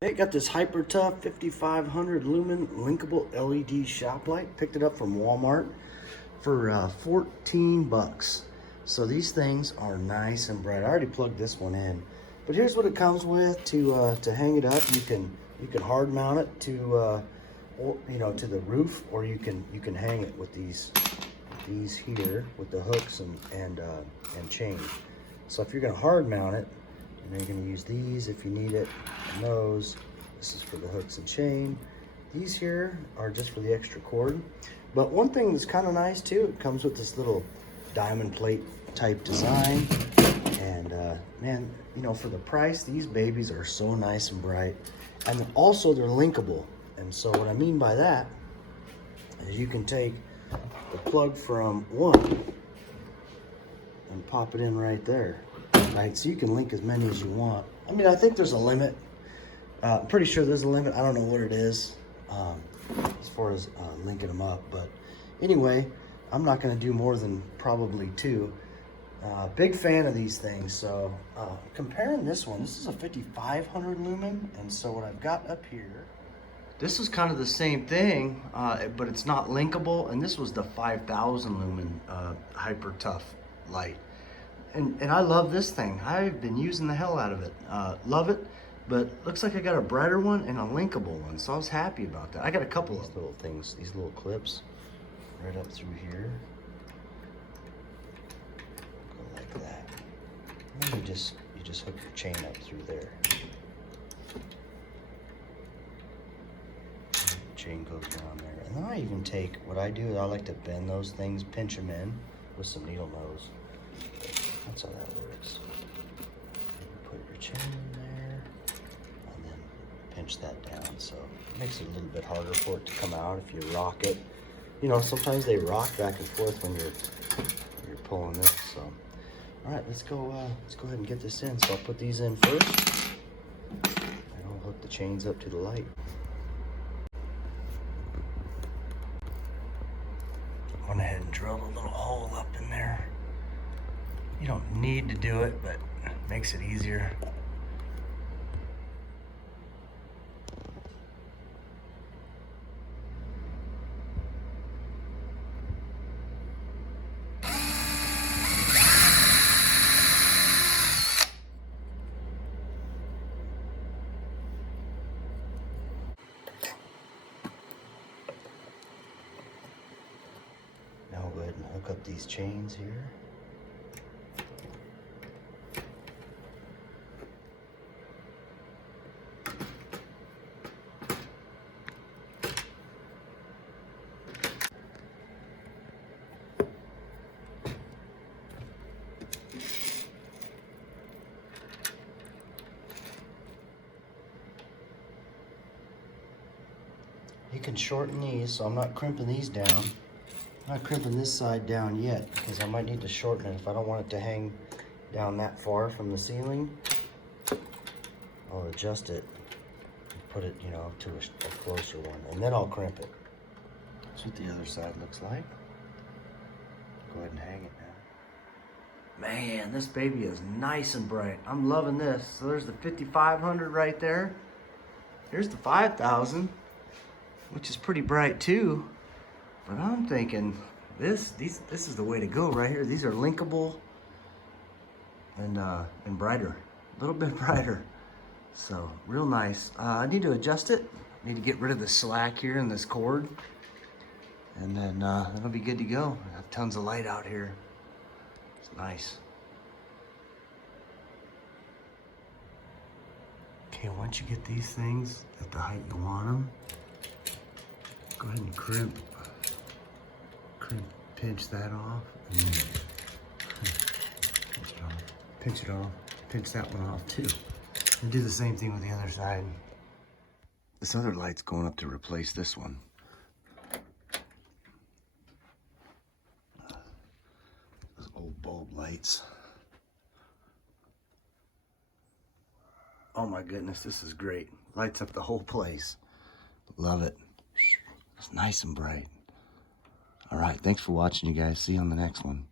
Hey, got this Hypertough 5500 Lumen linkable LED shop light. Picked it up from Walmart for 14 bucks. So these things are nice and bright. I already plugged this one in, but here's what it comes with to hang it up. You can hard mount it to or to the roof, or you can hang it with these here with the hooks and chain. So if you're gonna hard mount it, you're gonna use these if you need it, and those. This is for the hooks and chain. These here are just for the extra cord. But one thing that's kind of nice too, it comes with this little diamond plate type design. And man, for the price, these babies are so nice and bright. And also they're linkable. And so what I mean by that is you can take the plug from one and pop it in right there. Right, so you can link as many as you want. I mean, I think there's a limit. I'm pretty sure there's a limit. I don't know what it is as far as linking them up. But anyway, I'm not going to do more than probably two. Big fan of these things. So comparing this one, this is a 5500 lumen. And so what I've got up here, this is kind of the same thing, but it's not linkable. And this was the 5000 lumen Hypertough light. And I love this thing. I've been using the hell out of it. Love it, but looks like I got a brighter one and a linkable one, so I was happy about that. I got a couple of little things, these little clips right up through here. Go like that. And then you just hook your chain up through there. The chain goes down there. And then I even take, what I do is I like to bend those things, pinch them in with some needle nose. That's how that works. You put your chain in there and then pinch that down. So it makes it a little bit harder for it to come out if you rock it. Sometimes they rock back and forth when you're pulling this. So, all right, let's go ahead and get this in. So I'll put these in first, and I'll hook the chains up to the light. I went ahead and drilled a little hole up in there. You don't need to do it, but it makes it easier. Now I'll go ahead and hook up these chains here. You can shorten these, so I'm not crimping these down. I'm not crimping this side down yet because I might need to shorten it if I don't want it to hang down that far from the ceiling. I'll adjust it and put it, to a closer one, and then I'll crimp it. That's what the other side looks like. Go ahead and hang it now. Man, this baby is nice and bright. I'm loving this. So there's the 5500 right there. Here's the 5000. Which is pretty bright too, but I'm thinking this is the way to go right here. These are linkable and brighter, a little bit brighter. So real nice. I need to adjust it. I need to get rid of the slack here in this cord, and then it'll be good to go. I have tons of light out here. It's nice. Okay, once you get these things at the height you want them, go ahead and crimp, pinch that off, and then pinch it off, pinch that one off too. And do the same thing with the other side. This other light's going up to replace this one. Those old bulb lights. Oh my goodness, this is great. Lights up the whole place. Love it. It's nice and bright. All right, thanks for watching, you guys. See you on the next one.